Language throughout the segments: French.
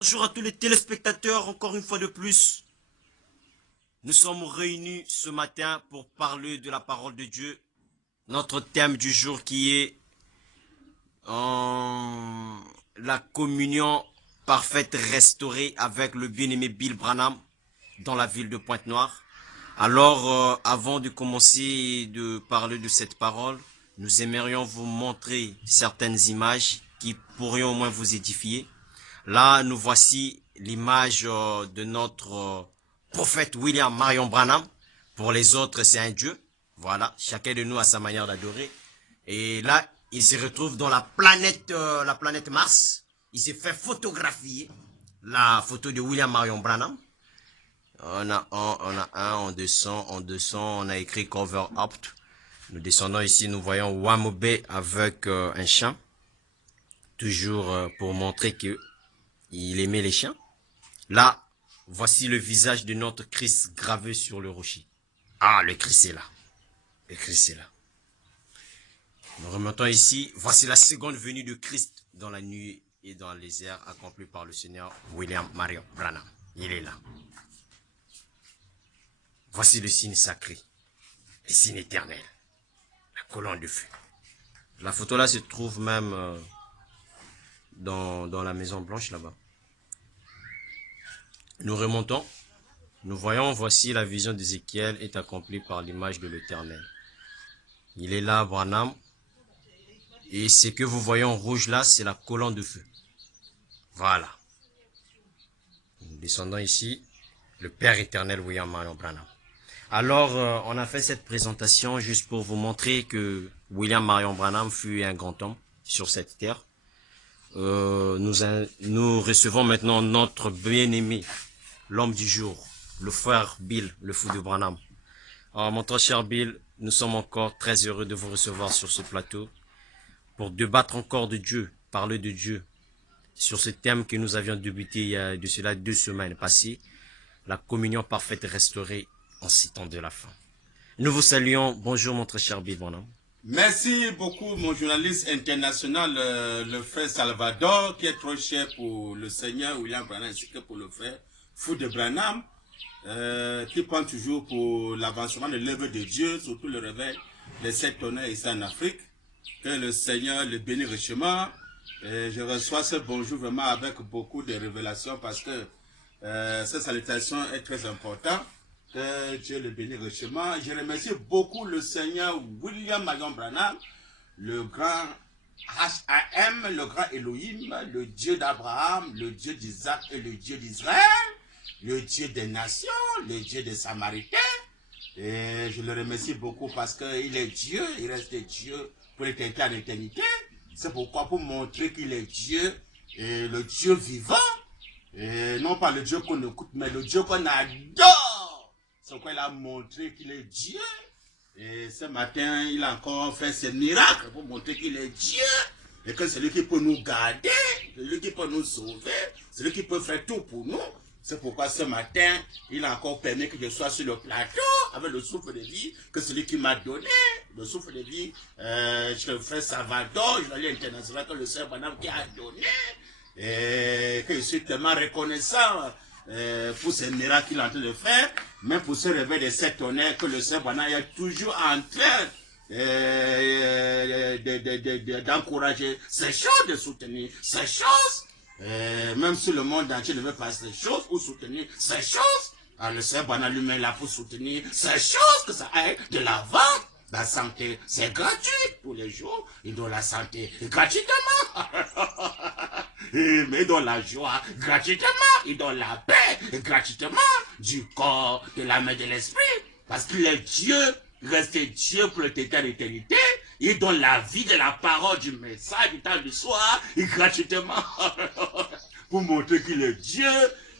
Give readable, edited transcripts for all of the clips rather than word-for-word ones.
Bonjour à tous les téléspectateurs, encore une fois de plus. Nous sommes réunis ce matin pour parler de la parole de Dieu. Notre thème du jour qui est la communion parfaite restaurée avec le bien-aimé Bill Branham dans la ville de Pointe-Noire. Alors, avant de commencer de parler de cette parole, nous aimerions vous montrer certaines images qui pourraient au moins vous édifier. Là, nous voici l'image de notre prophète William Marion Branham. Pour les autres, c'est un dieu. Voilà, chacun de nous a sa manière d'adorer. Et là, il se retrouve dans la planète Mars. Il s'est fait photographier la photo de William Marion Branham. On descend, on a écrit cover up. Nous descendons ici, nous voyons Wamobé avec un chien. Toujours pour montrer que il aimait les chiens. Là, voici le visage de notre Christ gravé sur le rocher. Ah, le Christ est là. Le Christ est là. Nous remontons ici. Voici la seconde venue de Christ dans la nuit et dans les airs, accomplie par le Seigneur William Marion Branham. Il est là. Voici le signe sacré, le signe éternel, la colonne de feu. La photo là se trouve même dans la Maison Blanche là-bas. Nous remontons. Nous voyons, voici la vision d'Ézéchiel est accomplie par l'image de l'Éternel. Il est là, Branham. Et ce que vous voyez en rouge là, c'est la colonne de feu. Voilà. Nous descendons ici, le Père éternel William Marion Branham. Alors, on a fait cette présentation juste pour vous montrer que William Marion Branham fut un grand homme sur cette terre. Nous recevons maintenant notre bien-aimé, l'homme du jour, le frère Bill, le fou de Branham. Alors, mon très cher Bill, nous sommes encore très heureux de vous recevoir sur ce plateau pour débattre encore de Dieu, parler de Dieu, sur ce thème que nous avions débuté il y a de cela 2 semaines passées, la communion parfaite restaurée en 6 temps de la fin. Nous vous saluons. Bonjour, mon très cher Bill Branham. Merci beaucoup, mon journaliste international, le frère Salvador, qui est trop cher pour le Seigneur William Branham, ainsi que pour le frère Fou de Branham, qui prend toujours pour l'avancement de l'œuvre de Dieu, surtout le réveil des 7 tonnerres ici en Afrique. Que le Seigneur le bénisse richement. Je reçois ce bonjour vraiment avec beaucoup de révélations parce que cette salutation est très importante. Que Dieu le bénisse richement. Je remercie beaucoup le Seigneur William Marion Branham, le grand H.A.M., le grand Elohim, le Dieu d'Abraham, le Dieu d'Isaac et le Dieu d'Israël, le Dieu des nations, le Dieu des Samaritains. Et je le remercie beaucoup parce qu'il est Dieu, il reste Dieu pour l'éternité en éternité. C'est pourquoi pour montrer qu'il est Dieu, et le Dieu vivant, et non pas le Dieu qu'on écoute, mais le Dieu qu'on adore. C'est pourquoi il a montré qu'il est Dieu. Et ce matin, il a encore fait ses miracles pour montrer qu'il est Dieu. Et que c'est lui qui peut nous garder, c'est lui qui peut nous sauver, c'est lui qui peut faire tout pour nous. C'est pourquoi ce matin, il a encore permis que je sois sur le plateau avec le souffle de vie que celui qui m'a donné, le souffle de vie, je le frère Salvador, je l'ai international que le Seigneur Branham qui a donné. Et que je suis tellement reconnaissant pour ces miracles qu'il est en train de faire, même pour ce réveil de 7 tonnerres que le Seigneur Branham est toujours en train d'encourager ces choses, de soutenir ces choses. Même si le monde entier ne veut pas ces choses ou soutenir ces choses, alors le Seigneur Branham lui-même là pour soutenir ces choses, que ça aille de l'avant. La santé, c'est gratuit tous les jours. Il donne la santé gratuitement. Mais il donne la joie gratuitement. Il donne la paix gratuitement. Du corps, de l'âme et de l'esprit. Parce qu'il est Dieu, il reste Dieu pour l'éternité. Il donne la vie de la parole du message du temps du soir gratuitement. Pour montrer qu'il est Dieu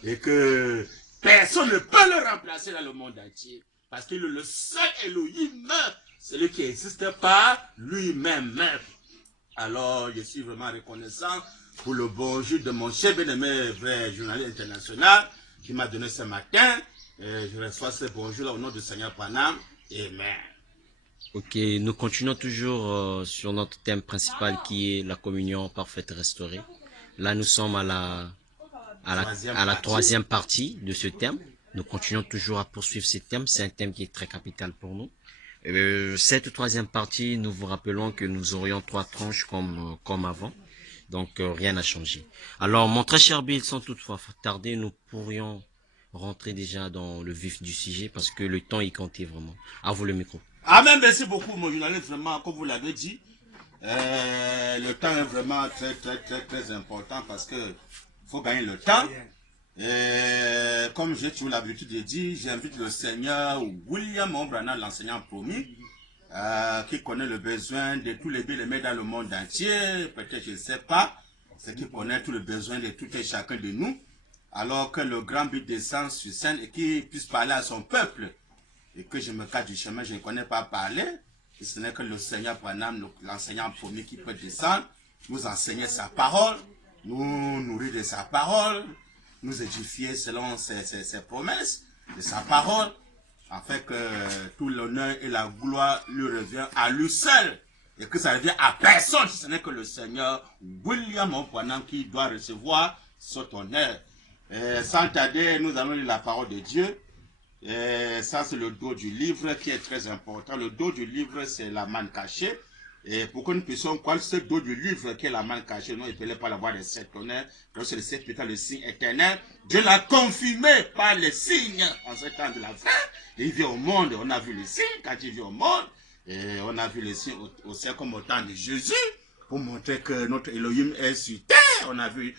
et que personne ne peut le remplacer dans le monde entier. Parce qu'il est le seul Elohim, celui qui n'existe pas lui-même. Alors, je suis vraiment reconnaissant pour le bonjour de mon cher bien-aimé vrai journaliste international qui m'a donné ce matin. Et je reçois ce bonjour au nom du Seigneur Branham. Amen. Ok, nous continuons toujours sur notre thème principal qui est la communion parfaite restaurée. Là, nous sommes à à la troisième partie de ce thème. Nous continuons toujours à poursuivre ce thème. C'est un thème qui est très capital pour nous. Cette troisième partie, nous vous rappelons que nous aurions 3 tranches comme avant. Donc, rien n'a changé. Alors, mon très cher Bill, sans toutefois tarder, nous pourrions rentrer déjà dans le vif du sujet parce que le temps y comptait vraiment. À vous le micro. Amen, merci beaucoup, mon journaliste. Vraiment, comme vous l'avez dit, le temps est vraiment très important parce que faut gagner le temps. Comme j'ai toujours l'habitude de dire, j'invite le Seigneur William Branham, l'enseignant promis, qui connaît le besoin de tous les bien-aimés dans le monde entier. Peut-être, je ne sais pas, c'est qui connaît tous les besoins de tout et chacun de nous. Alors que le grand but descend sur scène et qu'il puisse parler à son peuple. Et que je me cache du chemin, je ne connais pas parler. Et ce n'est que le Seigneur Branham, l'enseignant premier qui peut descendre, nous enseigner sa parole, nous nourrir de sa parole, nous édifier selon ses promesses, de sa parole, afin que tout l'honneur et la gloire lui revient à lui seul. Et que ça revient à personne, ce n'est que le Seigneur William Branham qui doit recevoir cet honneur. Sans tarder, nous allons lire la parole de Dieu. Et ça, c'est le dos du livre qui est très important. Le dos du livre, c'est la manne cachée. Et pour que nous puissions croire ce dos du livre qui est la manne cachée, nous appelons par la voix des 7 tonnerres, donc c'est le 7 putain le signe éternel. Dieu l'a confirmé par les signes en ce temps de la fin. Il vient au monde, on a vu les signes quand il vient au monde. Et on a vu les signes aussi comme au temps de Jésus, pour montrer que notre Elohim est sur terre. On a vu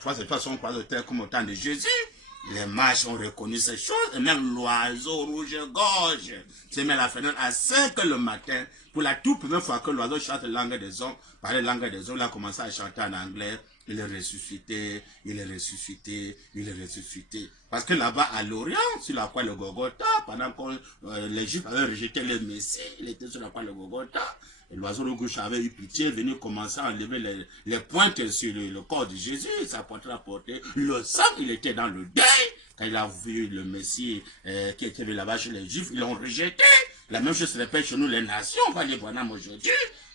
3 étoiles sont croisées sur terre comme au temps de Jésus. Les mages ont reconnu ces choses, et même l'oiseau rouge-gorge s'est mis à la fenêtre à 5 heures le matin. Pour la toute première fois que l'oiseau chante la langue des hommes, parlait la langue des hommes, il a commencé à chanter en anglais. Il est ressuscité, il est ressuscité, il est ressuscité. Parce que là-bas, à l'Orient, sur la croix de Golgotha, pendant que les Juifs avaient rejeté le Messie, il était sur la croix de Golgotha. L'oiseau rouge avait eu pitié, venu commencer à enlever les pointes sur le corps de Jésus, sa poitrine apportée. Le sang, il était dans le deuil. Quand il a vu le Messie qui était là-bas chez les Juifs, ils l'ont rejeté. La même chose se répète chez nous, les nations. On va les voir aujourd'hui.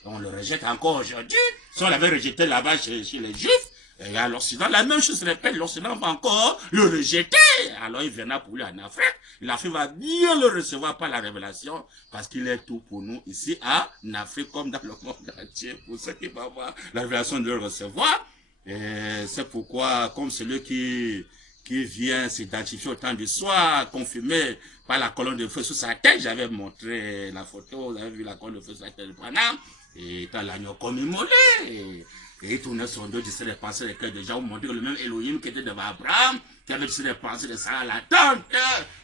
On le rejette encore aujourd'hui. Si on l'avait rejeté là-bas chez les Juifs, et à l'Occident, la même chose se répète. L'Occident va encore le rejeter. Alors il viendra pour lui en Afrique. L'Afrique va bien le recevoir par la révélation. Parce qu'il est tout pour nous ici en Afrique comme dans le monde entier. Pour ceux qui vont avoir la révélation de le recevoir. Et c'est pourquoi, comme celui qui vient s'identifier au temps du soir, confirmé par la colonne de feu sur sa tête. J'avais montré la photo, vous avez vu la colonne de feu sur la tête de Branham. Et dans l'agneau comme immolé. Et il tournait son dos, disait les pensées des cœurs des gens, montrer le même Elohim qui était devant Abraham, qui avait dit les pensées de Sarah la tante,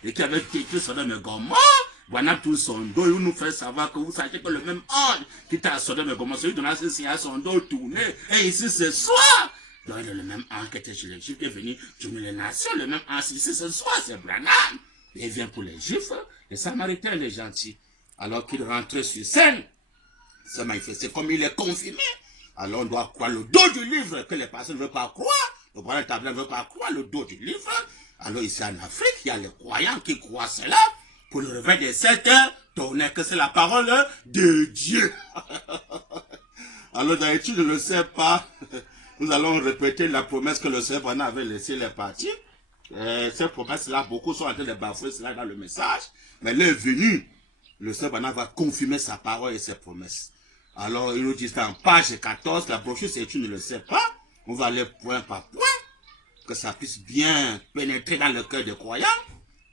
et qui avait écrit Sodome et Gomorrhe. Branham tourne son dos, il nous fait savoir que vous savez que le même ange qui était à Sodome et Gomorrhe, celui dont a son dos tourné, et ici ce soir, donc le même ange qui était chez les Juifs, qui est venu tourner les nations, le même ange ici ce soir, c'est Branham. Et il vient pour les Juifs, les Samaritains, les gentils. Alors qu'il rentrait sur scène, se manifestait comme il est confirmé. Alors on doit croire le dos du livre que les personnes ne veulent pas croire. Le Branham Tabernacle ne veut pas croire le dos du livre. Alors ici en Afrique, il y a les croyants qui croient cela. Pour le réveil des 7 heures, tourner que c'est la parole de Dieu. Alors d'habitude, je ne le sais pas. Nous allons répéter la promesse que le Seigneur Branham avait laissée les parties. Cette promesse-là, beaucoup sont en train de bafouer cela dans le message. Mais l'heure est venue. Le Seigneur Branham va confirmer sa parole et ses promesses. Alors, il nous dit en page 14, la brochure, si tu ne le sais pas, on va aller point par point, que ça puisse bien pénétrer dans le cœur des croyants,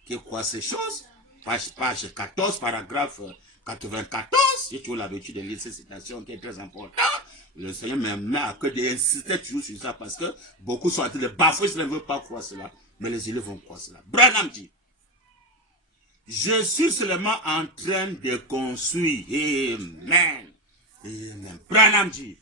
qui croient ces choses. Page 14, paragraphe 94, si tu as l'habitude de lire ces citations qui est très importante, le Seigneur me met à cœur d'insister toujours sur ça, parce que beaucoup sont en train de bafouer, ils ne veulent pas croire cela, mais les élèves vont croire cela. Branham dit, je suis seulement en train de construire. Amen. Amen. Branham dit,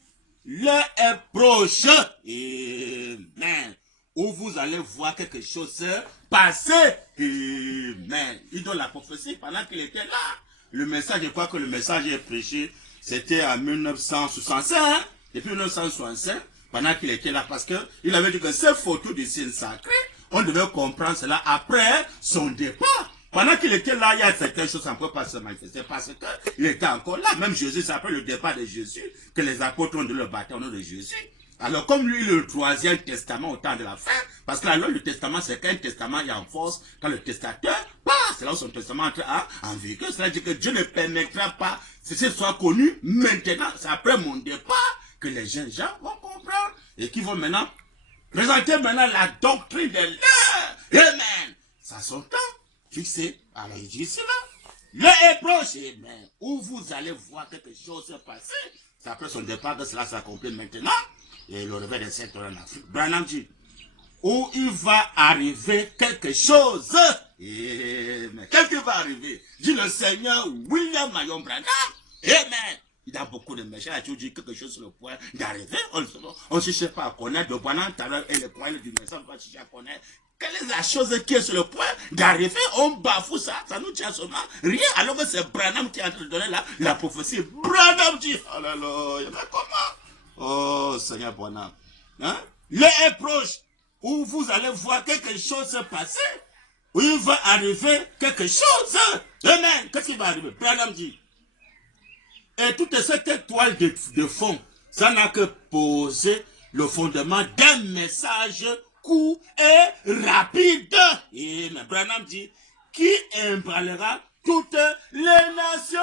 l'heure est proche. Amen. Où vous allez voir quelque chose passer. Amen. Il donne la prophétie pendant qu'il était là. Le message, je crois que le message est prêché, c'était en 1965. Depuis 1965, pendant qu'il était là, parce qu'il avait dit que ces photos du signe sacré, on devait comprendre cela après son départ. Pendant qu'il était là, il y a certaines choses qui ne peuvent pas se manifester parce qu'il était encore là. Même Jésus, c'est après le départ de Jésus que les apôtres ont de le baptême au nom de Jésus. Alors, comme lui, le troisième testament au temps de la fin, parce que la loi du testament, c'est qu'un testament est en force quand le testateur passe. C'est là où son testament entre en vigueur. C'est-à-dire que Dieu ne permettra pas que ce soit connu maintenant. C'est après mon départ que les jeunes gens vont comprendre et qui vont maintenant présenter maintenant la doctrine de l'heure. Amen. Ça son temps fixé. Alors, il dit cela. L'heure est proche. Amen. Où vous allez voir quelque chose se passer. C'est après son départ que cela s'accomplit maintenant. Et le réveil des secteurs en Afrique. Branham dit, où il va arriver quelque chose. Amen. Qu'est-ce qui va arriver? Dit le Seigneur William Marion Branham. Amen. Il y a beaucoup de méchants qui ont dit quelque chose sur le point d'arriver. On ne cherche pas à connaître. Le Branham et le point du message, on va chercher à connaître. Quelle est la chose qui est sur le point d'arriver? On bafoue ça. Ça nous tient seulement rien. Alors que c'est Branham qui est en train de donner la prophétie. Branham dit, oh là là, il y a comment? Oh, Seigneur Branham. Hein? L'heure est proche où vous allez voir quelque chose se passer. Où il va arriver quelque chose. Amen. Qu'est-ce qui va arriver? Branham dit. Et toute cette toile de fond, ça n'a que poser le fondement d'un message court et rapide. Et Branham dit, qui ébranlera toutes les nations.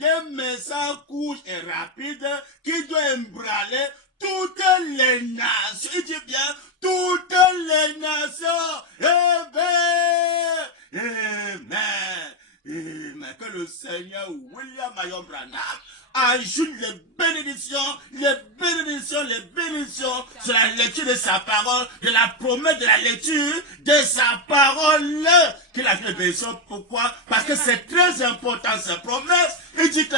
Des messages courts et rapides qui doivent ébranler toutes les nations. Il dit bien, toutes les nations. Amen. Que le Seigneur William Marion Branham ajoute les bénédictions sur la lecture de sa parole, de la promesse de la lecture de sa parole. Qu'il a fait bénédiction. Pourquoi? Parce que c'est très important, cette promesse. Il dit que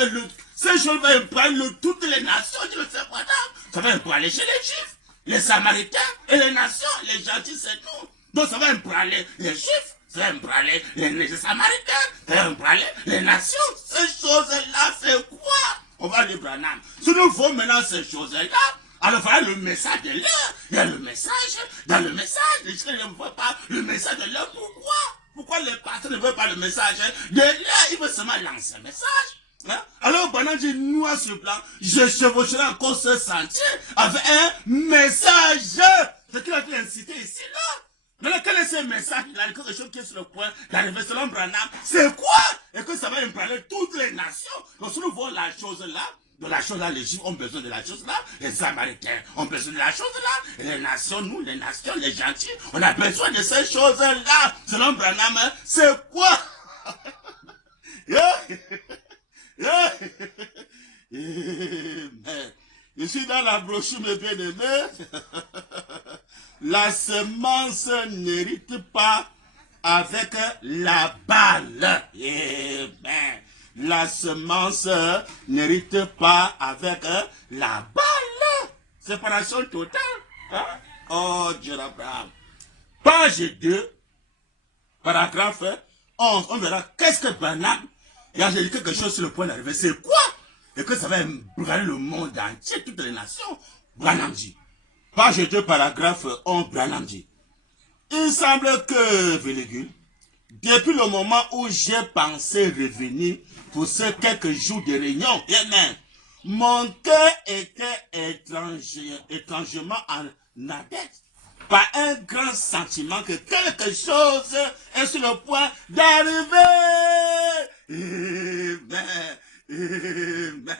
ces choses vont ébranler toutes les nations, dit le Seigneur Branham. Ça va ébranler chez les Juifs, les Samaritains et les nations. Les gentils, c'est nous. Donc ça va ébranler les Juifs. Ça va ébranler les Samaritains, ça va ébranler les nations. Ces choses-là, c'est quoi? On va aller Branham. Si nous voulons maintenant ces choses-là, alors voilà le message de l'heure. Il y a le message. Dans le message, les gens ne voient pas le message de l'heure. Pourquoi? Pourquoi les pasteurs ne veulent pas le message de l'heure? Ils veulent seulement lancer un message. Hein? Alors Branham dit, noir sur blanc, je chevaucherai encore ce sentier avec un message. C'est qu'il a fait inciter ici, là. Maintenant, quel est ce message? Il a quelque chose qui est sur le point d'arriver selon Branham. C'est quoi? Et que ça va ébranler toutes les nations. Donc, si nous voyons la chose là, de la chose là, les Juifs ont besoin de la chose là, les Samaritains ont besoin de la chose là, et les nations, nous, les nations, les gentils, on a besoin de ces choses là. Selon Branham, c'est quoi? Ici dans la brochure, mes bien-aimés, la semence n'hérite pas avec la balle. Amen. La semence n'hérite pas avec la balle. Séparation totale. Hein? Oh, Dieu d'Abraham. Page 2, paragraphe 11. On verra qu'est-ce que Branham, il a dit quelque chose sur le point d'arriver. C'est quoi? Et que ça va ébranler le monde entier, toutes les nations. Branham dit. Page 2, paragraphe 11, Branham dit. Il semble que, virgule, depuis le moment où j'ai pensé revenir pour ces quelques jours de réunion, amen, mon cœur était étrangement en adepte par un grand sentiment que quelque chose est sur le point d'arriver. Amen. Amen.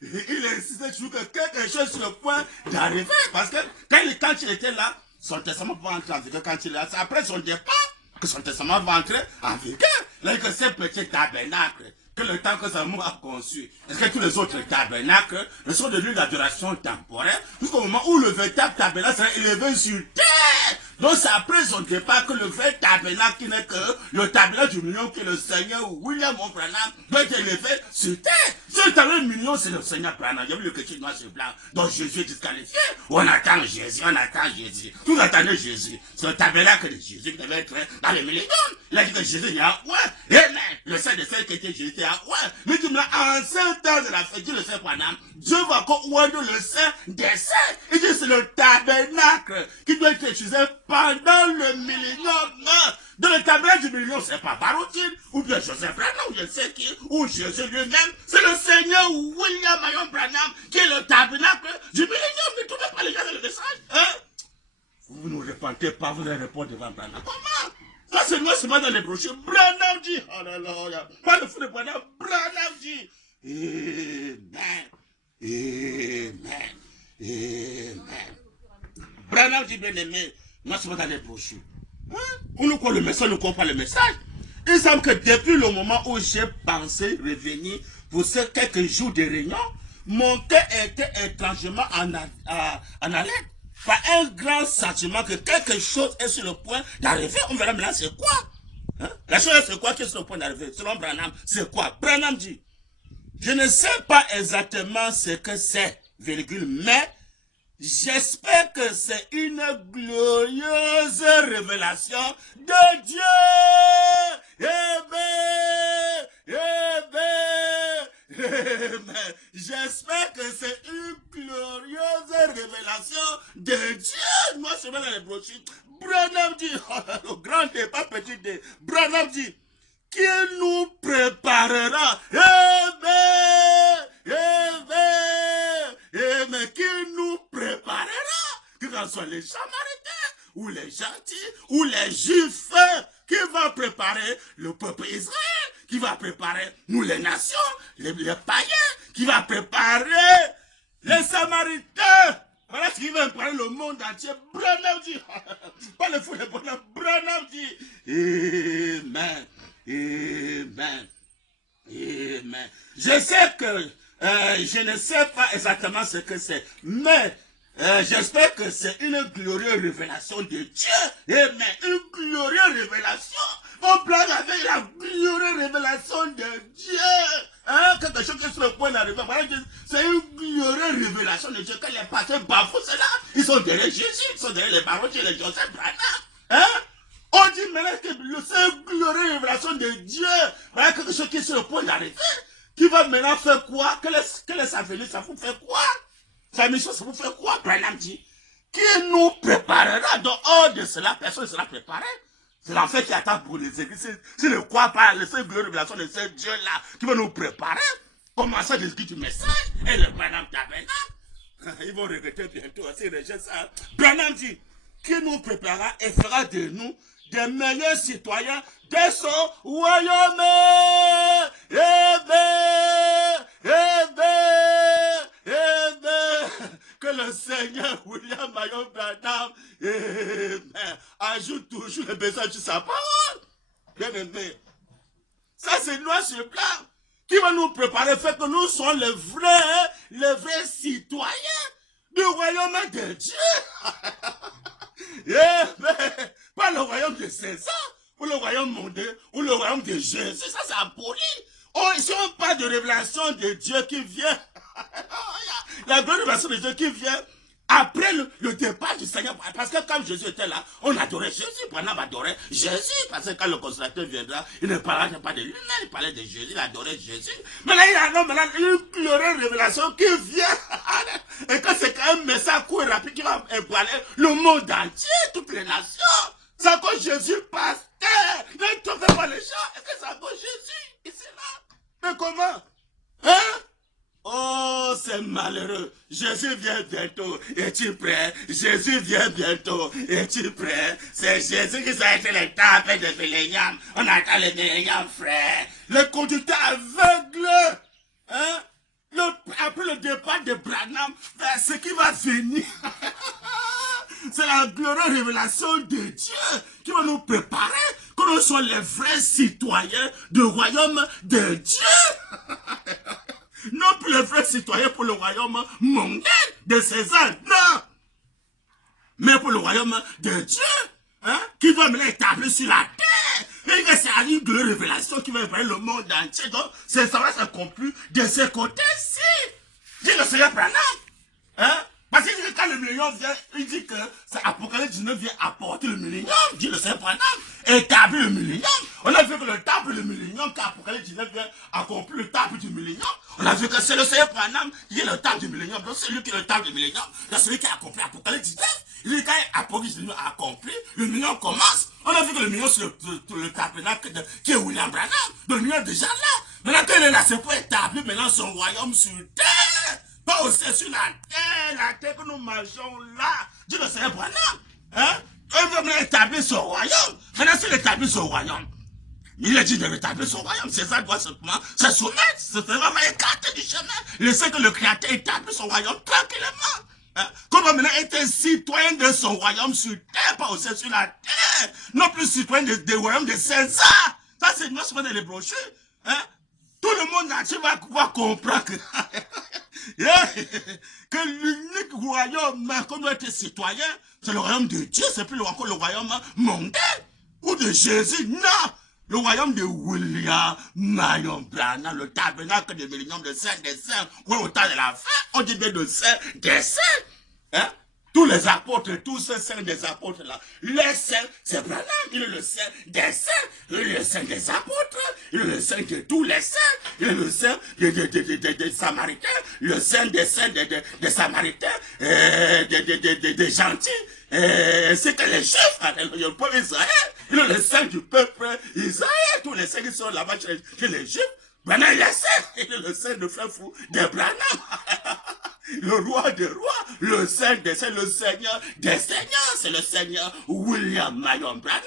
Il insistait toujours que quelque chose sur le point d'arriver. Parce que quand il était là, son testament va entrer en vigueur. Quand il est là, c'est après son départ que son testament va entrer en vigueur. Là, que ce petit tabernacle, que le temps que Salomon a conçu, est-ce que tous les autres tabernacles ne sont devenus d'adoration temporaire, jusqu'au moment où le véritable tabernacle sera élevé sur terre. Donc c'est après son départ que le vrai tabernacle qui n'est que le tabernacle du million que le Seigneur William Branham doit être élevé sur terre. Ce tabernacle million, c'est le Seigneur Branham. Il y a vu le chrétien noir sur blanc. Donc Jésus est disqualifié. On attend Jésus, on attend Jésus. Tout attendez Jésus. C'est le tabernacle de Jésus qui devait être dans le millénaire. Il a dit que Jésus est à ouais. Amen. Le Saint de Saint qui était Jésus est à ouais. Mais tu me l'as en ce temps de la fête, Dieu le Saint Branham. Dieu va encore oindre le Saint des Saints. Il dit c'est le tabernacle qui doit être utilisé pendant le millénium. Dans le tabernacle du millénium, c'est pas Baroutine, ou bien Joseph Branham, ou je sais qui, ou Jésus lui-même. C'est le Seigneur William Marion Branham qui est le tabernacle du millénium. Ne trouvez pas les gens dans le message. Hein? Vous ne répentez pas, vous allez répondre devant Branham. Comment? Ça, c'est moi, c'est pas dans les brochures. Branham dit, alléluia. Pas le fou de Branham, Branham dit. Amen. Amen. Amen. Branham dit, bien aimé, moi, c'est pas dans les brochures. Hein? On nous croit le message, on ne croit pas le message. Il semble que depuis le moment où j'ai pensé revenir pour ces quelques jours de réunion, mon cœur était étrangement en haleine. Par un grand sentiment que quelque chose est sur le point d'arriver. On verra maintenant c'est quoi. Hein? La chose c'est quoi qui est sur le point d'arriver. Selon Branham, c'est quoi? Branham dit, je ne sais pas exactement ce que c'est, virgule, mais j'espère que c'est une glorieuse révélation de Dieu. Amen. Amen. Amen. J'espère que c'est une glorieuse révélation de Dieu. Moi, je vais dans les brochures. Branham dit, le grand D, pas petit D. Branham dit, qui nous préparera. Amen. Amen. Amen. Qui nous préparera. Que ce soit les Samaritains, ou les gentils, ou les Juifs, qui vont préparer le peuple Israël, qui va préparer nous les nations, les païens, qui va préparer les Samaritains. Voilà ce qui va préparer le monde entier. Branham dit, pas le fou de Branham, Branham dit, Amen, Amen, Amen. Je sais que je ne sais pas exactement ce que c'est, mais j'espère que c'est une glorieuse révélation de Dieu. Amen. Une glorieuse révélation. Mon plan avec la glorieuse révélation de Dieu. Hein? Quelque chose qui est sur le point d'arriver. C'est une glorieuse révélation de Dieu. Quand les pasteurs bafouent cela, ils sont derrière Jésus, ils sont derrière les paroles de Joseph Branham. Hein? On dit maintenant que c'est une glorieuse révélation de Dieu. Voilà quelque chose qui est sur le point d'arriver. Qui va maintenant faire quoi? Quelle est sa venue? Ça vous fait quoi? Sa mission, ça vous fait quoi? Branham dit, qui nous préparera dehors de cela? Personne ne sera préparé. C'est l'enfer qui attend pour les églises. Si ne croit pas, les seules révélations de ce Dieu-là qui va nous préparer, commencer à discuter du message et le Branham tabernacle. Ils vont regretter bientôt s'ils rejettent ça. Branham dit, qui nous préparera et fera de nous des meilleurs citoyens de son royaume. Amen. Amen. Amen. Que le Seigneur William Marion Branham ajoute toujours le message de sa parole. Bien aimé. Ça c'est noir sur blanc. Qui va nous préparer, fait que nous sommes les vrais citoyens du royaume de Dieu. Amen. Pas le royaume de César, ou le royaume mondain, ou le royaume de Jésus. Ça c'est aboli. Oh, ici on parle de révélation de Dieu qui vient. La grande révélation de Dieu qui vient après le départ du Seigneur. Parce que quand Jésus était là, on adorait Jésus. Branham adorait Jésus. Parce que quand le consolateur viendra, il ne parlait pas de lui-même, il parlait de Jésus, il adorait Jésus. Mais là, il y a une glorieuse révélation qui vient. Et quand c'est quand même un message court et rapide qui va ébranler le monde entier, toutes les nations. C'est encore Jésus, pasteur. Ne trouvez pas les gens. Est-ce que c'est encore Jésus ici là? Mais comment? Hein? Oh, c'est malheureux. Jésus vient bientôt. Es-tu prêt? Jésus vient bientôt. Es-tu prêt? C'est Jésus qui a été le temple de Millénium. On attend le Millénium, frère. Le conducteur aveugle. Hein? Après le départ de Branham, ce qui va venir, c'est la glorieuse révélation de Dieu qui va nous préparer que nous soyons les vrais citoyens du royaume de Dieu. Non plus les vrais citoyens pour le royaume mondain de César, non. Mais pour le royaume de Dieu, hein, qui va me l'établir sur la terre. Et c'est une glorieuse révélation qui va évaluer le monde entier. Donc, ça va s'accomplir de ce côté-ci. Dit le Seigneur Branham. Hein? Parce qu'il dit que quand le millénium vient, il dit que c'est Apocalypse 19 vient apporter le millénium, dit le Seigneur Branham, établir le millénium. On a vu que le temple du millénium, quand Apocalypse 19 vient accomplir le temple du millénium, on a vu que c'est le Seigneur Branham qui est le temple du millénium. Donc c'est lui qui est le temple du millénium. Donc celui qui a accompli Apocalypse 19, Il dit, quand l'Apocalypse a accompli, le million commence. On a vu que le million sur le tabernacle qui est William Branham. Le million est déjà là. Maintenant qu'il est là, c'est pour établir maintenant son royaume sur terre. Pas aussi sur la terre que nous mangeons là. Dieu le Seigneur Branham. Hein? Il veut maintenant établir son royaume. Maintenant, s'il établit son royaume, il a dit de rétablir son royaume. César doit simplement se soumettre. Se vraiment écarter du chemin. Laisser que le Créateur établisse son royaume tranquillement. Hein? Comment maintenant être citoyen de son royaume sur terre, pas aussi sur la terre. Non plus citoyen des royaumes de César. Ça, c'est moi, c'est dans les brochures. Hein? Tout le monde entier va pouvoir comprendre que, que l'unique royaume qu'on doit être citoyen, c'est le royaume de Dieu, c'est plus encore le royaume mondain ou de Jésus. Non! Le royaume de William Marion Branham, le tabernacle de millénium de Saint des Saints, ou au temps de la fin, on dit bien de Saint des Saints. Hein? Tous les apôtres, tous ces saints des apôtres là, les saints, c'est Branham, il est le saint des saints, il est le saint des apôtres, il est le saint de tous les saints, il est le saint des Samaritains, le saint des Samaritains, des gentils, c'est que les chefs, le peuple Israël, il est le saint du peuple Israël, tous les saints qui sont là-bas chez les juifs, Branham il est saint, il est le saint de frère fou de Branham. Le roi des rois, le saint des saints, le seigneur des seigneurs, c'est le seigneur William Marion Branham.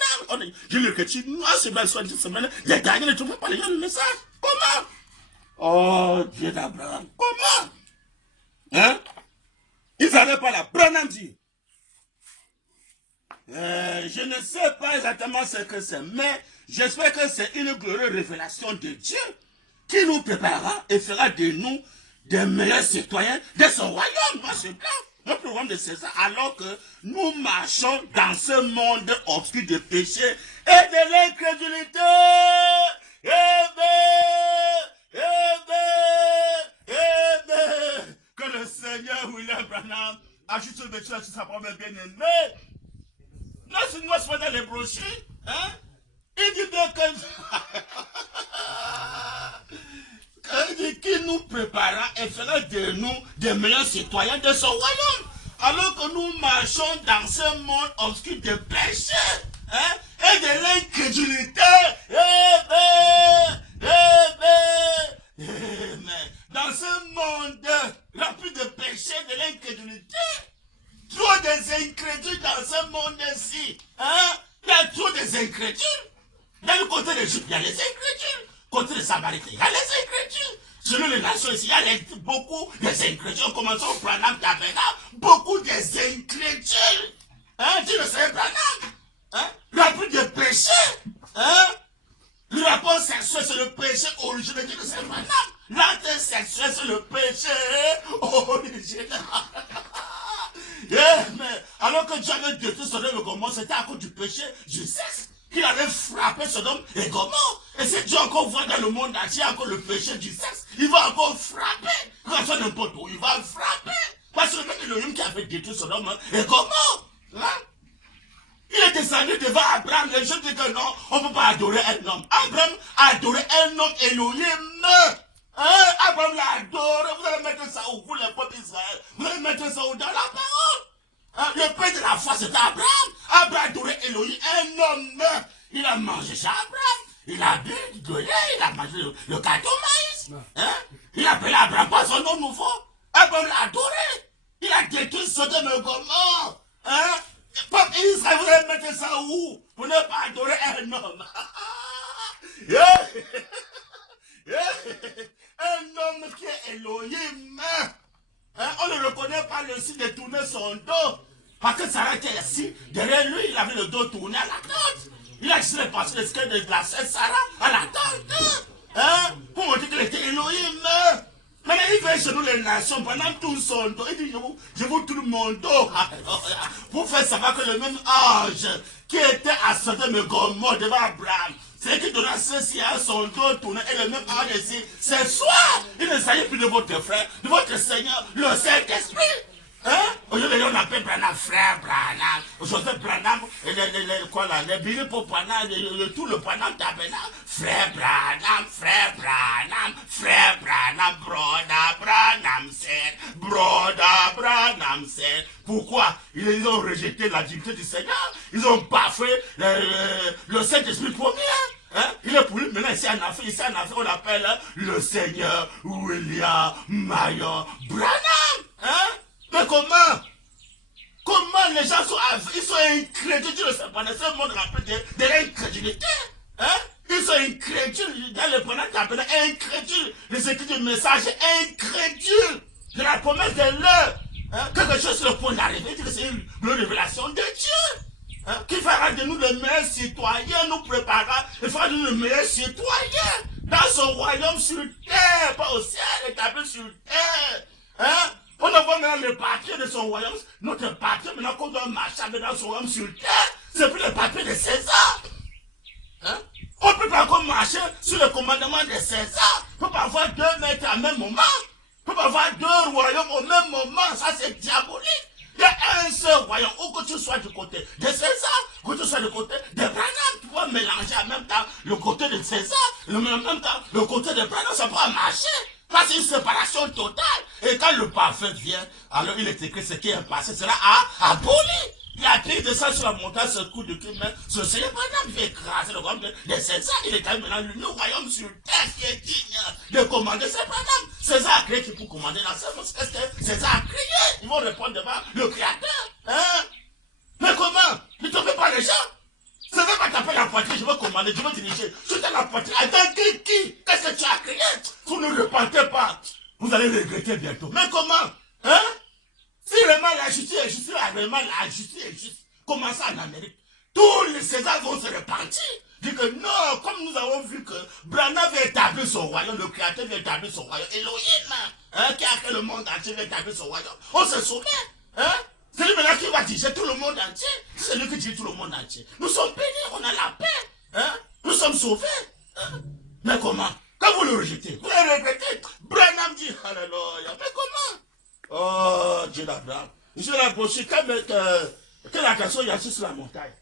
Je le que moi, c'est bien soit 10 semaines, les gagnants ne trouvent pas les gens le message. Comment? Oh, Dieu d'Abraham, comment? Hein? Ils n'avaient pas la Branham dit. Je ne sais pas exactement ce que c'est, mais j'espère que c'est une glorieuse révélation de Dieu qui nous préparera et fera de nous des meilleurs citoyens de son royaume. Moi, c'est bien. Notre royaume de César, alors que nous marchons dans ce monde obscur de péché et de l'incrédulité. Que le Seigneur William Branham ajoute ce vêtement sur sa propre bien-aimée. Non, c'est moi, c'est dans les brochures. Hein? Il dit bien que... qui nous préparera et fera de nous des meilleurs citoyens de son royaume. Alors que nous marchons dans ce monde obscur de péché, hein, et de l'incrédulité. Dans ce monde rempli de péché, de l'incrédulité, trop des incrédules dans ce monde-ci. Hein? Il y a trop des incrédules. Dans le côté de l'Égypte, il y a les incrédules. Côté des Samaritains, il y a les incrédules. Selon les nations ici, il y a beaucoup des incrédules. En commençant au Branham Tabernacle, beaucoup des incrédules. Hein? Dis le Seigneur Branham. Hein? Rempli de péché. Hein? Le rapport sexuel, c'est le péché originel. Dis le Seigneur Branham. L'acte sexuel, c'est le péché originel. Mais alors que Dieu avait détruit Sodome et Gomorrhe, c'était à cause du péché du sexe qu'il avait frappé Sodome et Gomorrhe. Et si Dieu encore voit dans le monde entier encore le péché du sexe, il va encore frapper. Quand ça n'importe où, il va frapper. Parce que le même Elohim qui avait détruit Sodome et Gomorrhe, hein? Il est descendu devant Abraham. Les gens disent que non, on ne peut pas adorer un homme. Abraham a adoré un homme Elohim. Hein? Abraham l'a adoré. Vous allez mettre ça où? Vous, les peuples d'Israël. Vous allez mettre ça où? Dans la parole. Hein? Le père de la foi, c'était Abraham. Abraham a adoré Elohim. Un homme. Il a mangé chez Abraham. Il a bu du lait. Il a mangé le gâteau maïs. Hein? Il a appelé Abraham par son nom nouveau. Abraham l'a adoré. Il a détruit Sodome et Gomorrhe. Hein? Peuple Israël, vous allez mettre ça où? Pour ne pas adorer un homme. Un homme qui est Elohim. Hein? On ne reconnaît pas le signe de tourner son dos. Parce que Sarah était assis. Derrière lui, il avait le dos tourné à la tente. Il a essayé de passer le squelette de la Sainte Sarah à la tente. Hein? Pour montrer qu'il était Elohim. Maintenant, il veut chez nous les nations pendant tout son dos. Il dit, je vous tout mon dos. Vous faites savoir que le même ange qui était à Sodome et Gomorrhe devant Abraham, c'est qui donna ceci à son dos tourné, et le même ange ici, c'est soi. Il ne s'agit plus de votre frère, de votre Seigneur, le Saint-Esprit. Hein? Aujourd'hui, on appelle Branham frère Branham. Aujourd'hui, Branham, les billets pour Branham, tout le Branham tabernacle. Frère Branham, frère Branham, frère Branham, broda Branham, c'est broda Branham. Branham, c'est pourquoi ils ont rejeté la divinité du Seigneur. Ils ont bafoué le Saint-Esprit premier. Hein? Il est pour lui maintenant ici en Afrique, on l'appelle le Seigneur William Marion Branham. Hein? Mais comment les gens ils sont incrédules, Dieu le sait pas, ce monde rappelle de l'incrédulité. Hein? Ils sont incrédules, dans le pendant appelé incrédules, les écrits du message incrédules de la promesse de l'heure. Hein? Quelque chose sur le point d'arriver, c'est une révélation de Dieu. Hein? Qui fera de nous les meilleurs citoyens, nous préparera, il fera de nous les meilleurs citoyens dans son royaume sur terre, pas au ciel, établi sur terre. Hein? On a maintenant le papier de son royaume, notre papier maintenant qu'on doit marcher dans son royaume sur terre, c'est plus le papier de César. Hein? On ne peut pas encore marcher sur le commandement de César. On ne peut pas avoir 2 maîtres à même moment. On ne peut pas avoir 2 royaumes au même moment. Ça, c'est diabolique. Il y a un seul royaume. Où que tu sois du côté de César, que tu sois du côté de Branham, tu peux mélanger en même temps le côté de César, en même temps le côté de Branham, ça pourra marcher. Ça, c'est une séparation totale. Et quand le parfait vient, alors il est écrit ce qui est passé sera aboli. Il a pris de ça sur la montagne, ce coup de cul, mais ce Seigneur Branham fait écraser le royaume de César. Il est maintenant le royaume sur terre qui est digne de commander. C'est Branham. César a créé qui pour commander dans ce monde. Qu'est-ce que César a créé? Ils vont répondre devant le Créateur. Hein? Mais comment? Ne trompez pas les gens. César va taper la poitrine, je veux commander, je veux diriger. Je t'ai la poitrine. Attends, qui? Qu'est-ce que tu as créé? Vous ne repentez pas. Vous allez regretter bientôt. Mais comment? Hein? Si vraiment la justice est juste, vraiment la justice est juste, comment ça en Amérique? Tous les Césars vont se repentir. Dit que non, comme nous avons vu que Branham veut établir son royaume, le Créateur veut établir son royaume, Elohim, hein, qui a créé le monde entier veut établir son royaume. On se soumet, hein? C'est lui maintenant qui va diriger tout le monde entier. C'est lui qui dirige tout le monde entier. Nous sommes bénis, on a la paix, hein? Nous sommes sauvés. Hein? Mais comment? Quand vous le rejetez, vous le regrettez. Branham dit, alléluia, mais comment? Oh, Dieu d'Abraham. Je l'ai approché, que la canson est assise sur la montagne.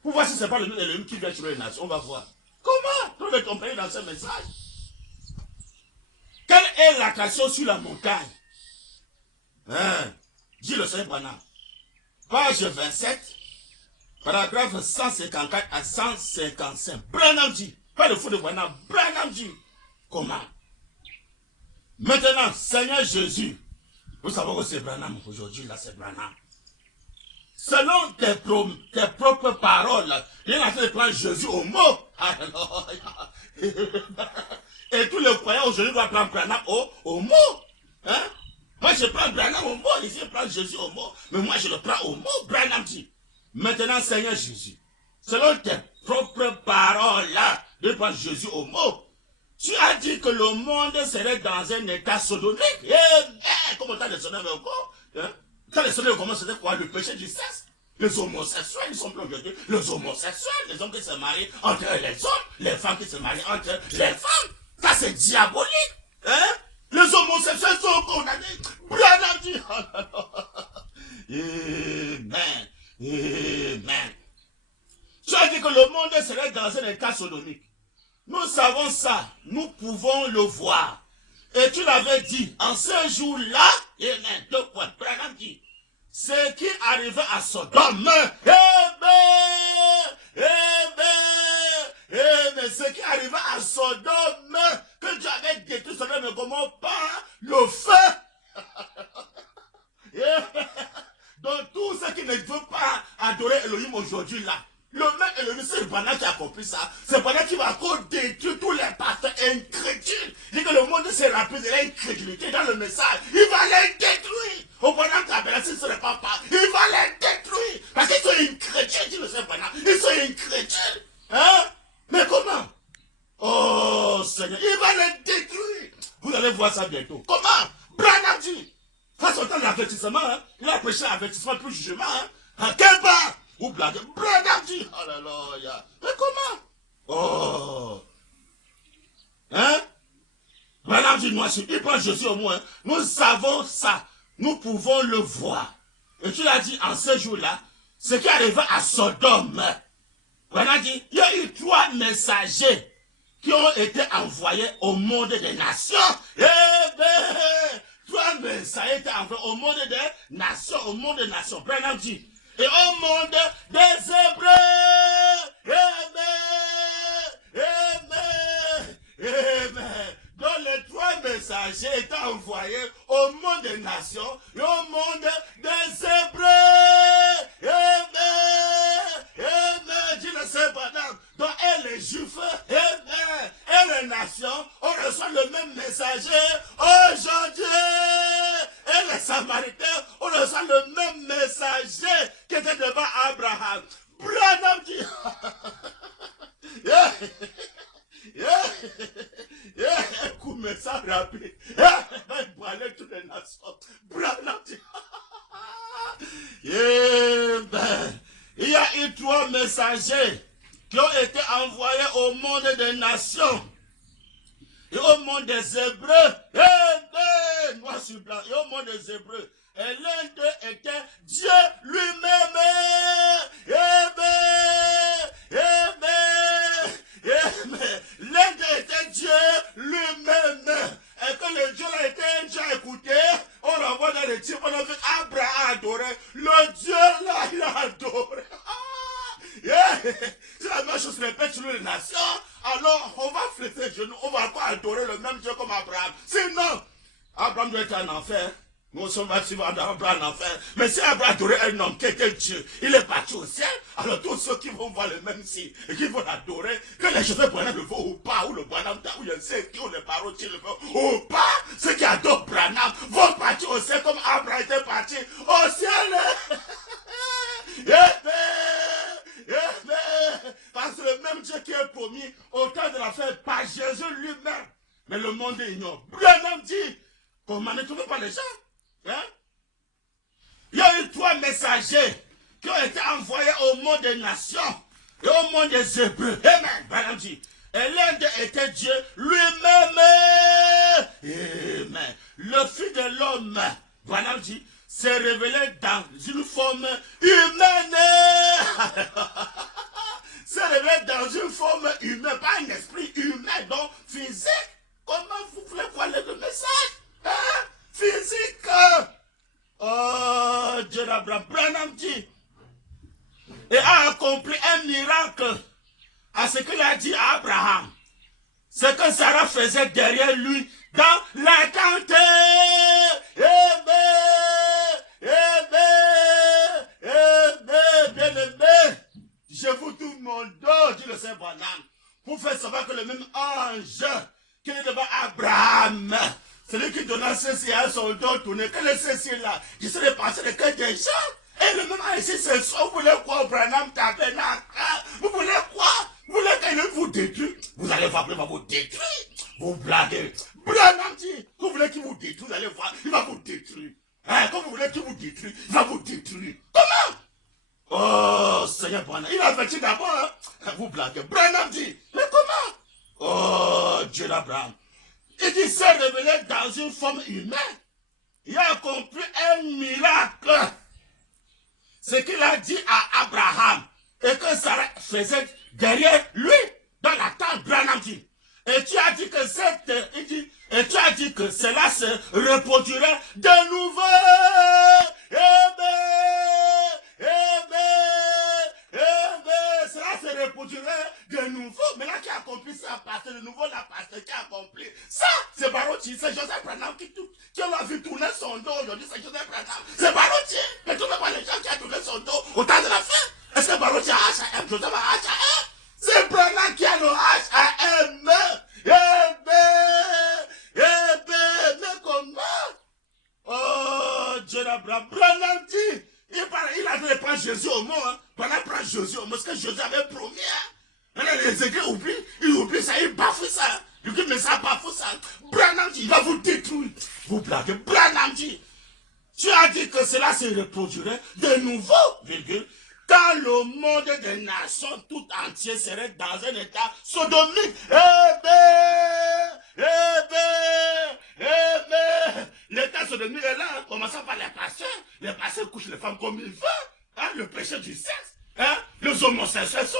Pour voir si ce n'est pas le qui vient sur les nations. On va voir. Comment? Vous le comprenez dans ce message. Quelle est la canson sur la montagne? Hein? Dit le Seigneur Branham. Page 27, paragraphe 154 à 155. Branham dit, pas de fou de Branham, Branham dit, comment? Maintenant, Seigneur Jésus, vous savez que c'est Branham aujourd'hui, là c'est Branham. Selon tes propres paroles, il est en train de prendre Jésus au mot. Et tous les croyants aujourd'hui doivent prendre Branham au mot. Hein? Moi je prends Branham au mot, ici je prends Jésus au mot, mais moi je le prends au mot. Branham dit, maintenant Seigneur Jésus, selon tes propres paroles, de prendre Jésus au mot. Tu as dit que le monde serait dans un état sodomique. Eh bien, comment t'as les sodomes encore? Hein? T'as les sodomes comment c'était quoi? Le péché du sexe. Les homosexuels, ils sont plus aujourd'hui. Les homosexuels, les hommes qui se marient entre les hommes, les femmes qui se marient entre les femmes. Ça c'est diabolique. Hein? Les homosexuels sont condamnés. Branham dit, amen. Amen. Tu as dit que le monde serait dans un état sodomique. Nous savons ça, nous pouvons le voir. Et tu l'avais dit, en ce jour-là, amen, 2 points, Branham dit, ce qui arrivait à Sodome, ce qui arrivait à Sodome, que Dieu avait détruit Sodome et Gomorrhe par le feu. Donc tous ceux qui ne veulent pas adorer Elohim aujourd'hui là, le même Elohim, c'est Branham qui a compris ça. C'est Branham qui va encore détruire tous les pasteurs incrédules. Il dit que le monde s'est rempli de l'incrédulité dans le message. Il va les détruire. Au Branham Tabela, s'il ne se répand pas, il va les détruire. Parce qu'ils sont incrédules, dit le Seigneur Branham. Ils sont incrédules. Hein? Mais comment? Oh Seigneur, il va les détruire. Vous allez voir ça bientôt. Comment? Branham dit. Face au temps de l'avertissement, hein? Il a prêché l'avertissement plus jugement. Hein? Quel part? Ou blague. Branham dit. Alléluia. Mais comment? Oh. Hein? Branham dit, moi, il prend Jésus au moins. Nous savons ça. Nous pouvons le voir. Et tu l'as dit en ce jour-là, ce qui arriva à Sodome. Branham dit, il y a eu 3 messagers qui ont été envoyés au monde des nations. Eh bien, toi, mais ça a été envoyé au monde des nations, au monde des nations. Branham dit, et au monde des Hébreux. Amen. Amen. Amen. Donc les trois messagers étaient envoyés au monde des nations et au monde des Hébreux. Amen. Amen. Dis le Seigneur, madame. Donc et les Juifs, amen, et les nations, on reçoit le même messager aujourd'hui. Et les Samaritains, on reçoit le même messager qui était devant Abraham. Branham dit, yeah. Un coup de message rapide. Il va aller toutes les nations. Branham dit, il y a eu trois messagers qui ont été envoyés au monde des nations et au monde des Hébreux. Amen. Moi, je suis blanc. Et au monde des Hébreux. Et l'un d'eux était Dieu lui-même. Amen. Amen. Amen. L'un d'eux était Dieu lui-même. Et que le Dieu là était un Dieu écouté, on renvoie dans le type, on a vu Abraham adorer. Le Dieu là, il a adoré. Yeah. Si la même chose se répète sur les nations, alors on va fléter les genoux, on va pas adorer le même Dieu comme Abraham. Sinon, Abraham doit être un enfer. Nous sommes bâtis Abraham en enfer. Mais si Abraham adorait un homme qui était Dieu, il est parti au ciel, alors tous ceux qui vont voir le même signe et qui vont l'adorer, que les chefs Branham le font ou pas, ou le Branham, ou je ne sais qui, ou les parotiers le font ou pas, ceux qui adorent Branham vont partir au ciel comme Abraham était parti au ciel. Parce que le même Dieu qui est promis au temps de la fête par Jésus lui-même. Mais le monde ignore. Branham dit, comment ne trouvez pas les gens? Hein? Il y a eu trois messagers qui ont été envoyés au monde des nations et au monde des Hébreux. Amen. Branham dit, et l'un d'eux était Dieu lui-même. Amen. Le Fils de l'homme, Branham dit, s'est révélé dans une forme humaine. S'est révélé dans une forme humaine, pas un esprit humain, donc physique. Comment vous voulez voir le message? Hein? Physique. Oh, Dieu d'Abraham. Branham dit, et a accompli un miracle à ce qu'il a dit à Abraham. Ce que Sarah faisait derrière lui dans la tente. Bien-aimé, je vous tourne mon dos, dit le Saint Branham, pour faire savoir que le même ange qui est devant Abraham, celui qui donna ceci à son dos tourné, que le ceci là, je serais passé de que des gens. Et le même ange ici, ce soir, vous voulez quoi, Branham Tabernacle? Vous voulez quoi? Vous voulez qu'il vous détruise? Vous allez voir, il va vous détruire. Vous blaguez. Branham dit, vous voulez qu'il vous détruise, vous allez voir, il va vous détruire. Hein, quand vous voulez qu'il vous détruise, il va vous détruire. Comment? Oh, Seigneur Branham, il a averti d'abord, hein? Vous blaguez. Branham dit, mais comment? Oh, Dieu d'Abraham. Il dit, s'est révélé dans une forme humaine. Il a accompli un miracle. Ce qu'il a dit à Abraham, et que Sarah faisait derrière lui, dans la tente. Branham dit, et tu as dit que et tu as dit que cela se reproduirait de nouveau. Cela se reproduirait de nouveau. Mais là, qui a accompli ça, pasteur, de nouveau, la pasteur qui a accompli ça, c'est Barotti, c'est Joseph Branham qui l'a vu tourner son dos aujourd'hui, c'est Joseph Branham. C'est Barotti. Mais tout le monde, les gens qui a tourné son dos au temps de la fin. Est-ce que Barotti a H.A.M, Joseph a H.A.M? C'est Branham qui a le H.A.M. Mais comment? Oh, Dieu d'Abraham. Branham dit, il a prendre Jésus au mot. Hein. Branham prend Jésus au mot, ce que Jésus avait promis. Hein. Les églises oublient, ils oublient ça, ils bafouent ça. Il dit, mais ça bafoue ça. Branham dit, il va vous détruire. Vous blaguez. Branham dit, tu as dit que cela se reproduirait de nouveau, virgule, quand le monde des nations tout entier serait dans un état sodomique. L'état sodomique est là, commençant par les pasteurs couchent les femmes comme ils veulent, hein, le péché du sexe, hein, les homosexuels sont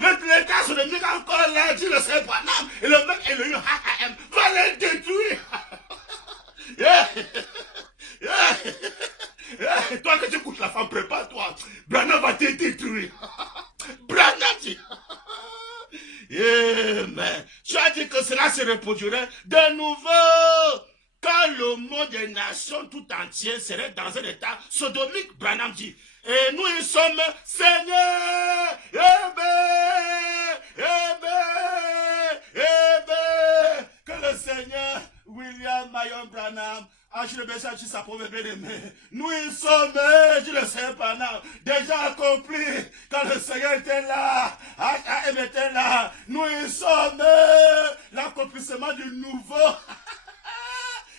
là, l'état sodomique encore là, dit le Saint Branham, et le même Elohim va les détruire. Toi que tu couches la femme, prépare-toi. Branham va te détruire. Branham dit. Mais tu as dit que cela se reproduirait de nouveau. Quand le monde des nations tout entier serait dans un état sodomique, Branham dit. Et nous y sommes Seigneur. Que le Seigneur William Marion Branham, le message sa pauvre bien-aimée. Nous y sommes, je le sais pas, déjà accompli. Quand le Seigneur était là, HAM était là, nous y sommes l'accomplissement du nouveau.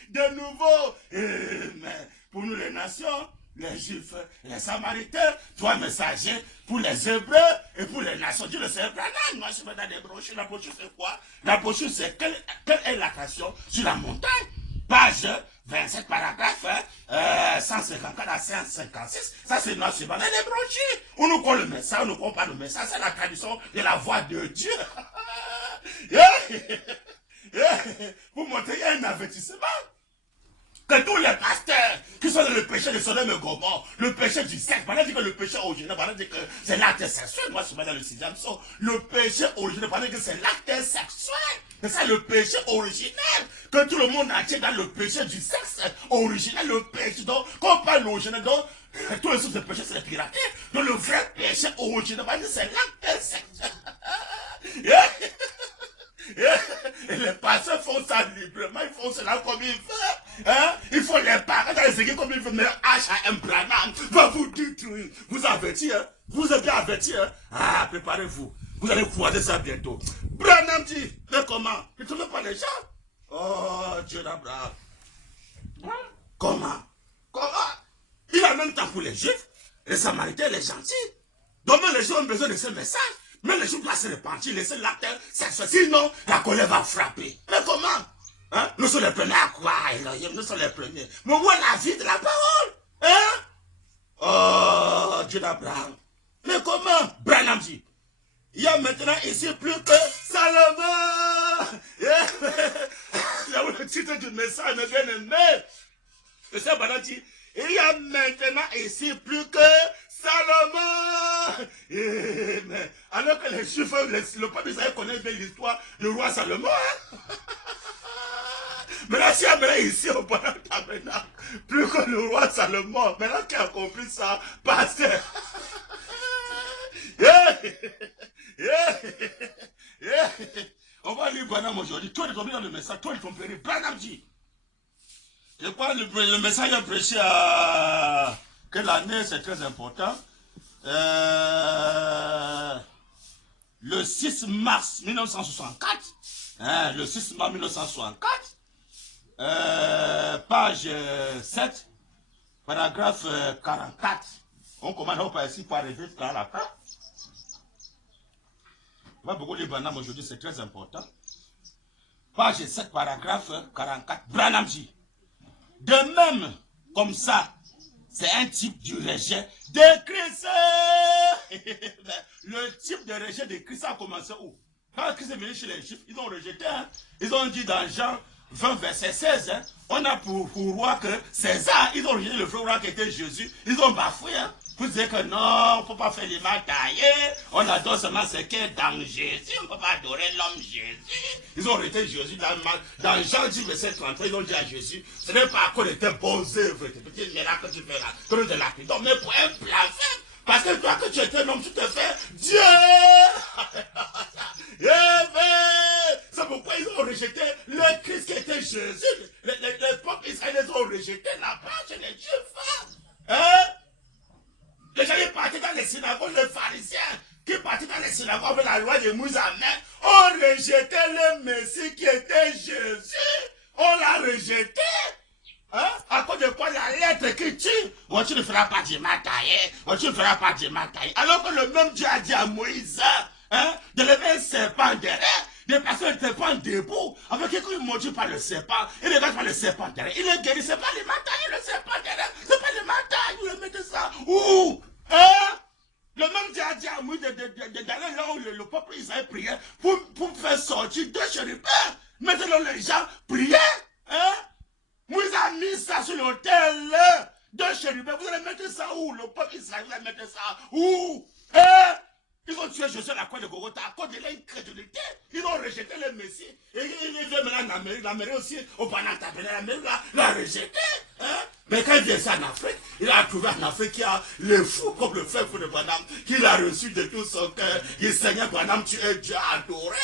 De nouveau. Mais pour nous les nations, les Juifs, les Samaritains, toi messager, pour les Hébreux et pour les nations. Tu le sais, moi je vais dans des brochures. La brochure c'est quoi? La brochure c'est quelle est la nation sur la montagne? Page 27, paragraphe 154 à 156. Ça c'est notre dans les brochures. On nous connaît le message, on ne comprend pas le message. C'est la tradition de la voix de Dieu. Pour montrer un avertissement. Que tous les pasteurs qui sont dans le péché de Sodome et Gomorrhe, le péché du sexe, on dit que le péché originel, on dit que c'est l'acte sexuel. Moi, je suis dans le 6e son. Le péché originel, on dit que c'est l'acte sexuel. C'est ça le péché originel. Que tout le monde entier dans le péché du sexe originel, le péché. Donc, quand on parle originel, donc, tous les autres de péché, c'est les pirateries. Donc, le vrai péché originel, on dit que c'est l'acte sexuel. Et les pasteurs font ça librement, ils font cela comme ils veulent. Hein? Il faut les parler dans les églises comme ils veulent. Mais HAM Branham va vous détruire. Vous avertir, hein? Vous êtes bien averti. Hein? Ah, préparez-vous. Vous allez croiser ça bientôt. Branham dit, mais comment? Il ne trouve pas les gens? Oh, Dieu d'Abraham. Comment? Il a même temps pour les Juifs, les Samaritains, les gentils. Donc les gens ont besoin de ce message. Mais les gens doivent se repentir, laisser l'acte sexuel. Sinon, la colère va frapper. Mais comment? Hein? Nous sommes les premiers à croire, Elohim, nous sommes les premiers. Mais où est la vie de la parole? Hein? Oh, Dieu d'Abraham. Mais comment? Branham dit. Il y a maintenant ici plus que Salomon. Le titre du message, mes bien-aimés. Le Seigneur Branham dit. Il y a maintenant ici plus que Salomon. Mais alors que les Juifs, le peuple d'Israël connaît bien l'histoire du roi Salomon. Hein? Maintenant, si on est ici au Bonheur Tabernacle, plus que le roi Salomon, maintenant qui a compris ça, pasteur. On va lire Branham aujourd'hui. Toi, tu comprends dans le message, toi, tu comprends. Branham dit. Je crois que le message a prêché à quelle année, c'est très important. Le 6 mars 1964. Hein, le 6 mars 1964. Page 7, paragraphe 44. On commence par ici, pour arriver à la fin. On va beaucoup lire Branham aujourd'hui, c'est très important. Page 7, paragraphe 44. Branham dit. De même, comme ça, c'est un type du rejet de Christ. Le type de rejet de Christ a commencé où? Quand Christ est venu chez les Juifs, ils ont rejeté. Hein? Ils ont dit dans Jean 20, verset 16, hein? On a pour roi que César, ils ont rejeté le vrai roi qui était Jésus. Ils ont bafoué. Hein? Vous dites que non, il ne faut pas faire l'image taillée. On adore seulement ce qui est dans Jésus. On ne peut pas adorer l'homme Jésus. Ils ont rejeté Jésus dans Jean 10, verset 33. Ils ont dit à Jésus, ce n'est pas qu'on était bons œuvres, tes petits miracles que tu fais là, que de la prison, mais pour un blasphème. Parce que toi que tu étais un homme, tu te fais Dieu. C'est pourquoi ils ont rejeté le Christ qui était Jésus. Les peuples israéliens ont rejeté la part chez les Juifs. Hein? Les gens qui partaient dans les synagogues, les pharisiens qui partaient dans les synagogues avec la loi de Moïse en main, ont rejeté le Messie qui était Jésus. On l'a rejeté. Hein? À cause de quoi la lettre qui tue? Oh, tu ne feras pas de mataille. Oh, tu ne feras pas de mataille. Alors que le même Dieu a dit à Moïse, hein, de lever un serpent derrière, des personnes ne serpent debout, avec quelqu'un qui maudit par le serpent, il regarde par le serpent derrière, il est guéri, c'est pas les matailles, le serpent derrière, c'est pas les matailles, vous le mettez ça, où? Hein? Le même Dieu a dit à Moïse d'aller là où le peuple Israël priait pour faire sortir deux chérubins. Maintenant les gens priaient. Hein? Moïse a chérubins, vous allez mettre ça où? Le peuple Israël, vous allez mettre ça où? Hein? Ils ont tué Josué à la croix de Golgotha à cause de l'incrédulité. Ils ont rejeté le Messie. Et ils viennent maintenant en Amérique. L'Amérique aussi, au Panama, l'Amérique l'a rejeté. Hein? Mais quand il vient ça en Afrique, il a trouvé en Afrique qu'il y a les fous comme le frère de Branham, qu'il a reçu de tout son cœur. Il Seigneur Branham, tu es Dieu adoré.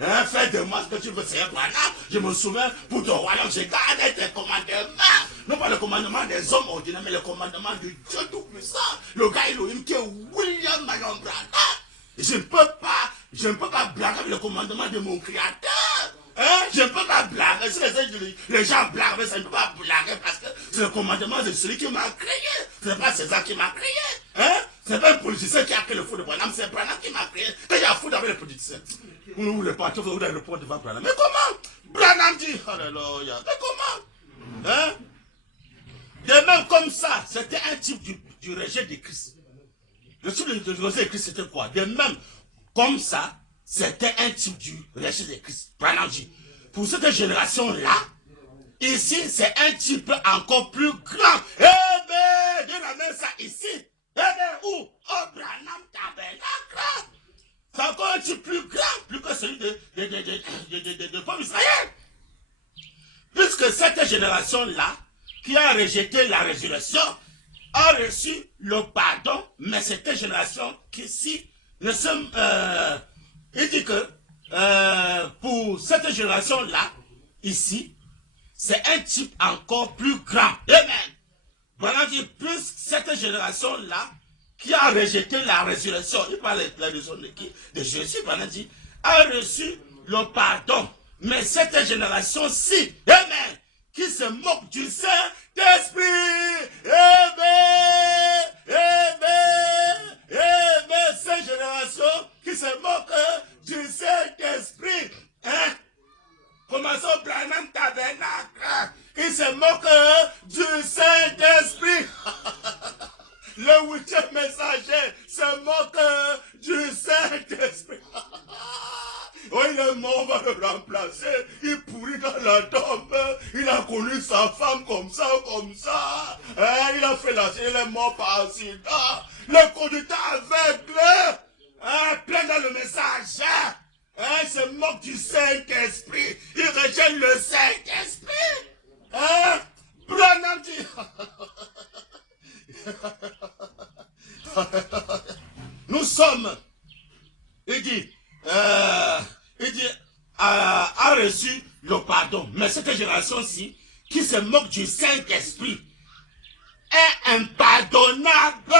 Hein? Fais de moi ce que tu veux, Seigneur Branham. Je me souviens, pour ton royaume, j'ai gardé tes commandements. Non pas le commandement des hommes ordinaires, mais le commandement du Dieu Tout-Puissant. Le gars Elohim qui est William Marion Branham. Je ne peux pas blaguer avec le commandement de mon créateur. Hein? Je ne peux pas blaguer. Si les gens blaguent, mais ça ne peut pas blaguer parce que c'est le commandement de celui qui m'a créé. Ce n'est pas César qui m'a créé. Hein? Ce n'est pas un politicien qui a créé le fou de Branham, c'est Branham qui m'a créé. Quand il y a fou avec les politiciens, vous le partez, vous allez répondre devant Branham. Mais comment? Branham dit, alléluia. Mais comment? Hein? De même comme ça, c'était un type du rejet de Christ. Le type de rejet de Christ, c'était quoi? De même comme ça, c'était un type du rejet de Christ. Branham dit, pour cette génération-là, ici, c'est un type encore plus grand. Eh bien, Dieu ramène ça ici. Eh bien, où? Au Branham Tabernacle. C'est encore un type plus grand, plus que celui de peuple Israël. Puisque cette génération-là, qui a rejeté la résurrection, a reçu le pardon, mais cette génération qui ici ne se... il dit que pour cette génération-là, ici, c'est un type encore plus grand. Amen. Voilà dit, plus cette génération-là, qui a rejeté la résurrection, il parle de la résurrection de Jésus, voilà dit, a reçu le pardon. Mais cette génération-ci, amen, qui se moque du Saint-Esprit, amen, amen, amen, cette génération qui se moque du Saint-Esprit, hein? Commençons Branham Tabernacle, qui se moque du Saint-Esprit. Le huitième messager se moque du Saint-Esprit. Oui, le mort va le remplacer. Il pourrit dans la tombe. Il a connu sa femme comme ça, comme ça. Hein? Il a fait la il est mort par accident. Le conducteur aveugle. Hein? Plein dans le message. Hein? Il se moque du Saint-Esprit. Il rejette le Saint-Esprit. Hein? Branham dit. Nous sommes, il dit, a reçu le pardon. Mais cette génération-ci, qui se moque du Saint-Esprit, est impardonnable.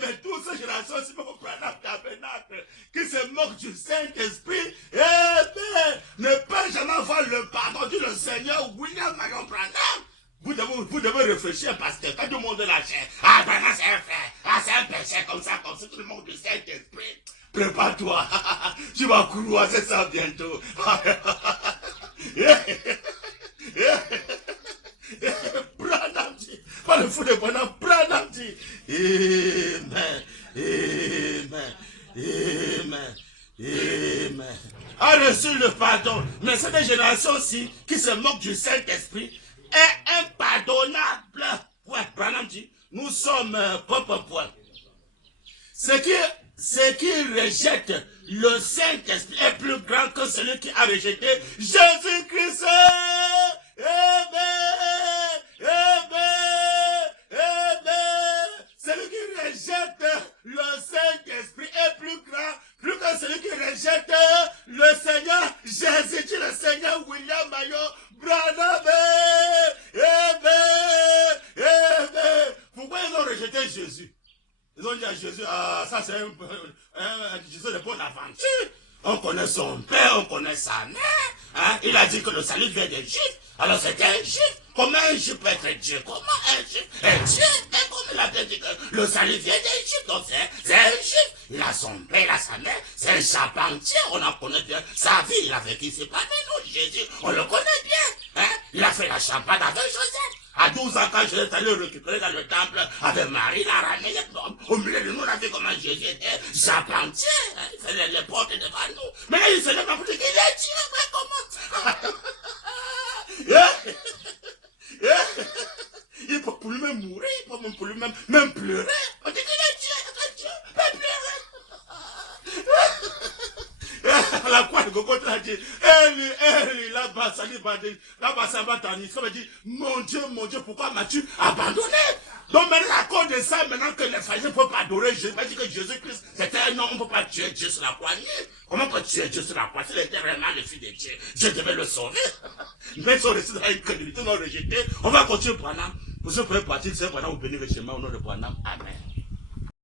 Mais toute cette génération-ci, mon Branham Tabernacle, qui se moque du Saint-Esprit, ne peut jamais avoir le pardon du Seigneur William Marion Branham. Vous devez réfléchir parce que quand tout le monde l'a chair, ah, Branham c'est un frère, ah, c'est un péché comme ça, tout le monde du Saint-Esprit. Prépare-toi, tu vas croiser ça bientôt. Branham dit, pas le fou de Branham, Branham dit, amen, amen, amen, amen. A reçu le pardon, mais cette génération-ci qui se moque du Saint-Esprit est impardonnable. Ouais, Branham dit, nous sommes point. Ce qui rejette le Saint-Esprit est plus grand que celui qui a rejeté Jésus-Christ. Amen, amen, amen. Celui qui rejette le Saint-Esprit est plus grand, plus que celui qui rejette le Seigneur Jésus, le Seigneur William Marion Branham. Amen, amen. Pourquoi ils ont rejeté Jésus? Ils ont dit à Jésus, ah, ça c'est un Jésus de bonne aventure. On connaît son père, on connaît sa mère. Hein? Il a dit que le salut vient des Juifs. Alors c'était un Juif. Comment un Juif peut être Dieu? Comment un Juif est Dieu? Et comme il a bien dit que le salut vient des Juifs, donc c'est un Juif. Il a son père, il a sa mère. C'est un charpentier, on en connaît bien sa vie. Il a vécu, c'est pas nous, Jésus. On le connaît bien. Hein? Il a fait la champagne avec Joseph. À 12 ans, quand je l'ai allé récupérer dans le temple avec Marie, il a ramené au milieu de nous, on a vu comment Jésus était charpentier. Hein? Il faisait les portes devant nous. Mais là, il se lève pour dire qu'il est Dieu, mais comment? Il peut plus même mourir, il peut même plus même pleurer. On dit qu'il est Dieu, pas pleurer. La quoi, le gogo a dit, Eli, là-bas, ça va t'en ça veut dire, mon Dieu, pourquoi m'as-tu abandonné? Donc maintenant, à cause de ça, maintenant que les pharisiens ne peuvent pas adorer Jésus, pas dire que Jésus-Christ, c'était un homme, on ne peut pas tuer Dieu sur la croix. Comment on peut tuer Dieu sur la croix? S'il était vraiment le fils de Dieu, Dieu devait le sauver. Mais si on reste dans la crédulité, on l'a rejeté, on va continuer Branham. Pour ceux qui peuvent partir, c'est Branham, vous bénir chez moi au nom de Branham. Amen.